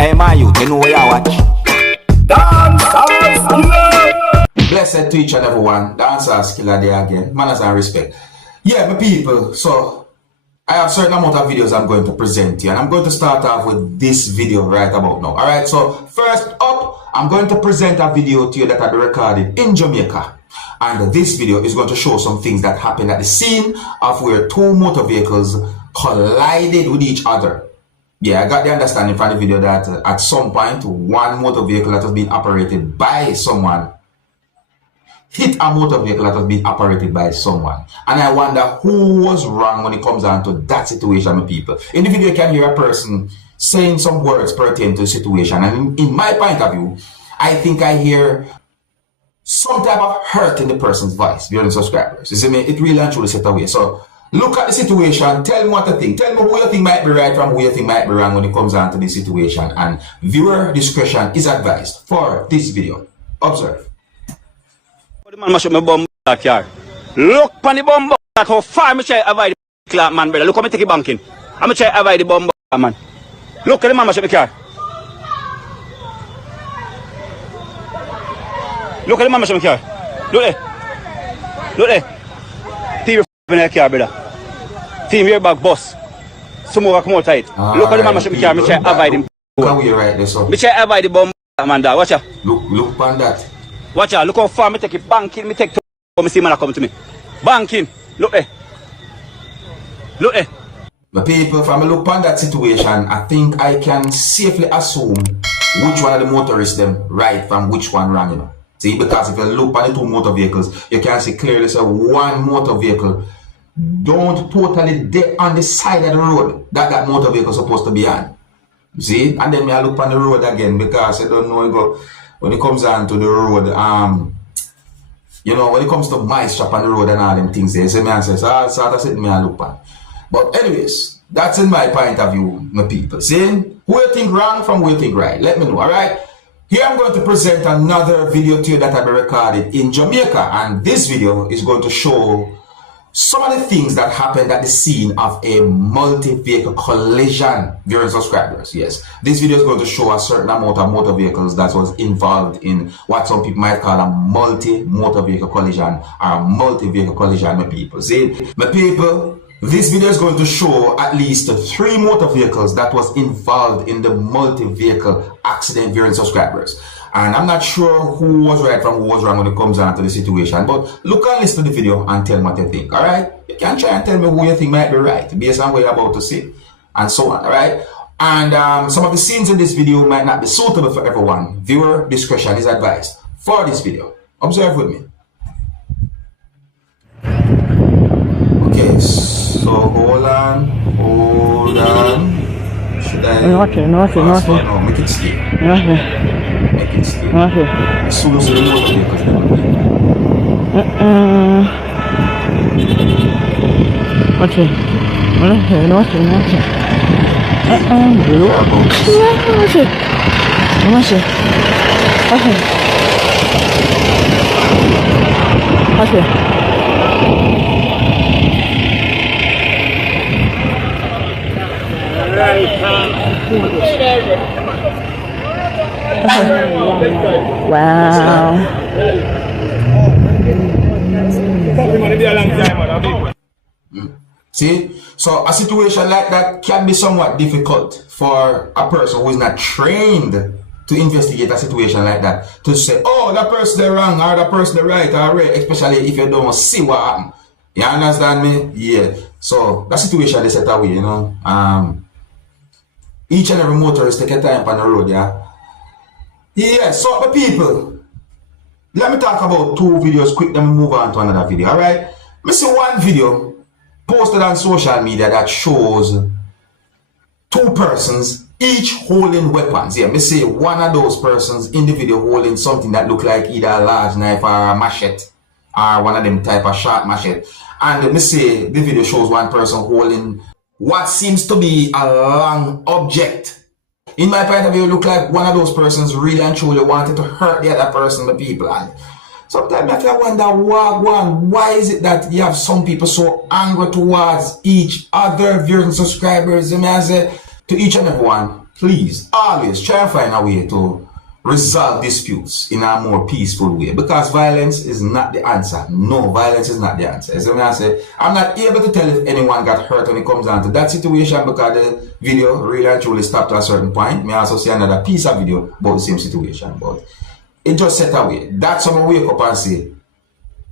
Hey, my youth, you know where you watch? Dancehall skilla! Blessed to each and everyone. Dancehall skilla there again. Manners and respect. Yeah, my people. So, I have certain amount of videos I'm going to present to you. And I'm going to start off with this video right about now. Alright, so first up, I'm going to present a video to you that I recorded in Jamaica. And this video is going to show some things that happened at the scene of where two motor vehicles collided with each other. Yeah, I got the understanding from the video that at some point, one motor vehicle that was being operated by someone hit a motor vehicle that was being operated by someone. And I wonder who was wrong when it comes down to that situation with people. In the video, you can hear a person saying some words pertaining to the situation. And in my point of view, I think I hear some type of hurt in the person's voice, viewing subscribers. You see me? It really and truly set away. So look at the situation, tell me what you think. Tell me who you think might be right from who you think might be wrong when it comes down to this situation. And viewer discretion is advised for this video. Observe. Man mash up my bum that car. Look on the bum that how far me try avoid the clock, man, brother. Look how me take it banking. I'm try avoid the bum man. Look at the man mash up the car. Look at the man mash up the car. Look there. Look there. Team your in the car, brother. Team your back boss. Some more come out tight. Look at the man mash up the car. Me try avoid him. Come here right there, so. Me try avoid the bum man there. Watch out. Look on that. Watch out, look how far me take it, banking, me take to me see man come to me. Banking, look there. Look there. The people, from a look on that situation, I think I can safely assume which one of the motorists them right from which one wrong, you know. See, because if you look at the two motor vehicles, you can see clearly so one motor vehicle don't totally dead on the side of the road that motor vehicle supposed to be on. See? And then I look on the road again because I don't know when it comes down to the road, you know, when it comes to mice shop on the road and all them things there, so man says, that's it me I look at. But anyways, that's in my point of view, my people. See, who you think wrong from who you think right? Let me know, alright? Here I'm going to present another video to you that I recorded in Jamaica, and this video is going to show some of the things that happened at the scene of a multi-vehicle collision. Viewing subscribers, yes. This video is going to show a certain amount of motor vehicles that was involved in what some people might call a multi-motor vehicle collision or a multi-vehicle collision, my people. See, my people, this video is going to show at least 3 motor vehicles that was involved in the multi-vehicle accident, viewing subscribers. And I'm not sure who was right from who was wrong when it comes down to the situation. But look and listen to the video and tell me what you think, alright? You can try and tell me who you think might be right based on what you're about to see. And so on, alright? And some of the scenes in this video might not be suitable for everyone. Viewer discretion is advised for this video. Observe with me. Okay, so hold on. Should I? No, make it stay. Okay. Make it stay. Okay. As soon as the motor vehicles Okay. Wow. See, so a situation like that can be somewhat difficult for a person who is not trained to investigate a situation like that, to say, oh, that person is wrong or that person is right, or right, especially if you don't see what happened. You understand me? Yeah. So that situation is set away, you know. Each and every motorist take a time on the road, yeah. Yeah, so the people, let me talk about 2 videos quick, then we move on to another video, alright? Me see one video posted on social media that shows 2 persons each holding weapons. Yeah, me see one of those persons in the video holding something that look like either a large knife or a machete, or one of them type of sharp machete. And me see the video shows one person holding what seems to be a long object. In my point of view, it look like one of those persons really and truly wanted to hurt the other person, the people. And sometimes I wonder, why is it that you have some people so angry towards each other, viewers and subscribers? I mean, I say to each and every one, please always try and find a way to resolve disputes in a more peaceful way, because violence is not the answer. No, violence is not the answer. So when I say, I'm not able to tell if anyone got hurt when it comes down to that situation, because the video really and truly stopped at a certain point. Me also see another piece of video about the same situation, but it just set away. That's when I wake up and say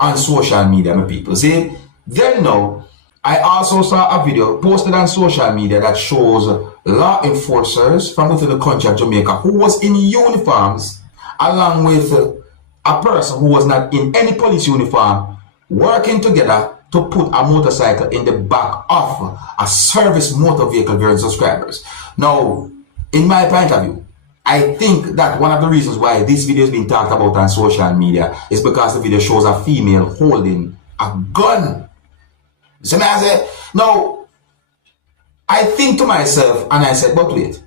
on social media, my people. See, then now, I also saw a video posted on social media that shows law enforcers from within the country of Jamaica who was in uniforms along with a person who was not in any police uniform working together to put a motorcycle in the back of a service motor vehicle bearing subscribers. Now, in my point of view, I think that one of the reasons why this video is being talked about on social media is because the video shows a female holding a gun. So I said, now, I think to myself, and I said, but wait,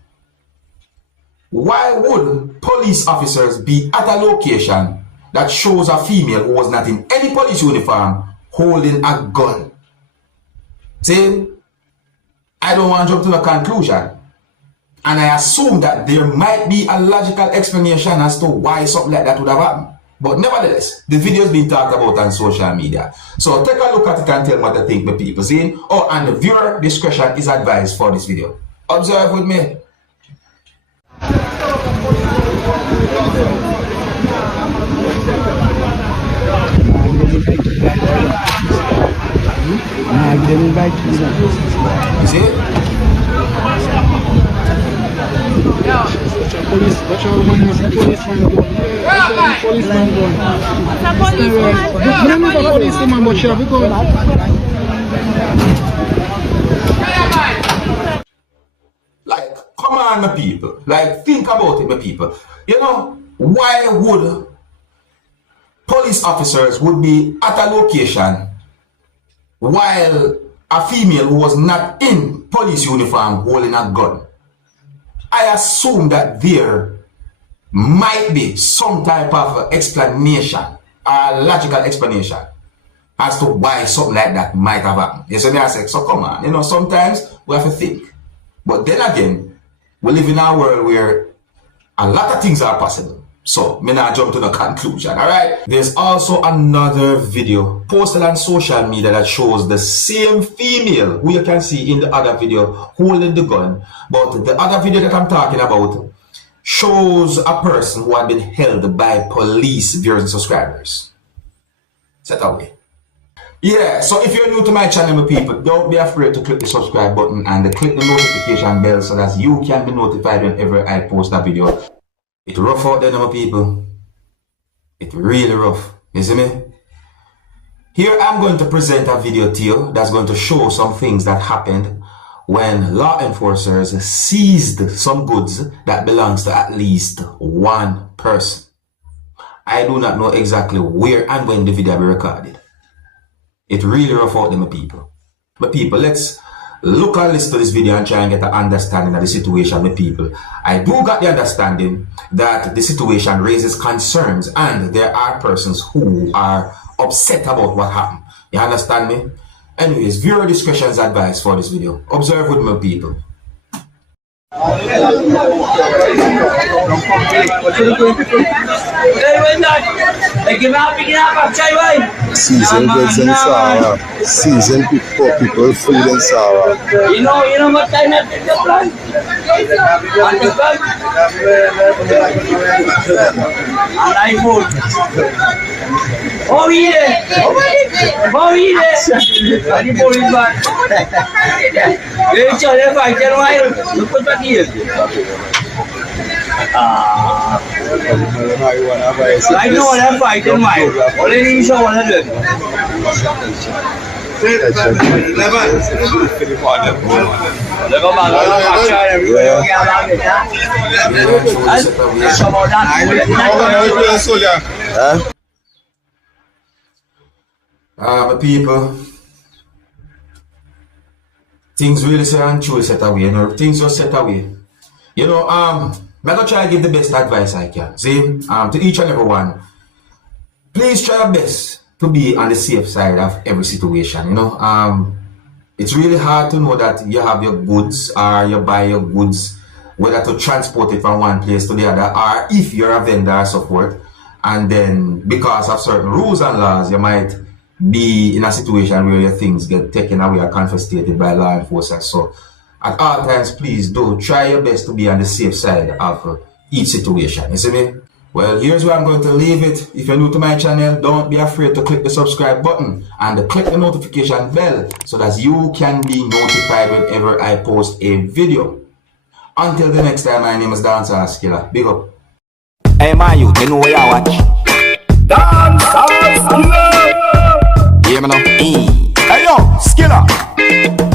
why would police officers be at a location that shows a female who was not in any police uniform holding a gun? See, I don't want to jump to the conclusion. And I assume that there might be a logical explanation as to why something like that would have happened. But nevertheless, the video is being talked about on social media. So take a look at it and tell me what you think, my people. See? Oh, and the viewer discretion is advised for this video. Observe with me. You see? Like, come on, my people. Like, think about it, my people. You know, why would police officers would be at a location while a female who was not in police uniform holding a gun? I assume that there might be some type of explanation, a logical explanation as to why something like that might have happened. You see me, I say, so come on, you know, sometimes we have to think. But then again, we live in a world where a lot of things are possible. So, me not jump to the conclusion, alright? There's also another video posted on social media that shows the same female who you can see in the other video holding the gun. But the other video that I'm talking about shows a person who had been held by police viewers and subscribers. Set away. Yeah, so if you're new to my channel, my people, don't be afraid to click the subscribe button and click the notification bell so that you can be notified whenever I post a video. It's rough out there, my people. It's really rough. You see me? Here I'm going to present a video to you that's going to show some things that happened when law enforcers seized some goods that belongs to at least one person. I do not know exactly where and when the video will be recorded. It's really rough out there, my people. But people, let's look and listen to this video and try and get an understanding of the situation with people. I do got the understanding that the situation raises concerns and there are persons who are upset about what happened. You understand me? Anyways, viewer discretion is advised for this video. Observe with me, people. Season goods and sour. Season for people, food and sour. You know what time I pick the plant? And I food. Oh, yeah. Oh, yeah. And the police back. They tell I can wire. Look at that here. I know what I'm fighting, my. Only you show one of them. But people, things really say and truly set away, you know, things just set away. You know, I'm gonna try to give the best advice I can. See, to each and every one, please try your best to be on the safe side of every situation. You know, it's really hard to know that you have your goods or you buy your goods whether to transport it from one place to the other, or if you're a vendor or support, and then because of certain rules and laws, you might be in a situation where your things get taken away or confiscated by law enforcement. So at all times, please do try your best to be on the safe side of each situation. You see me? Well, here's where I'm going to leave it. If you're new to my channel, don't be afraid to click the subscribe button and click the notification bell so that you can be notified whenever I post a video. Until the next time, my name is Dancehall Skilla. Big up. Hey man, you know where I watch. Dancehall Skilla. Yeah, man. Hey yo, Skilla.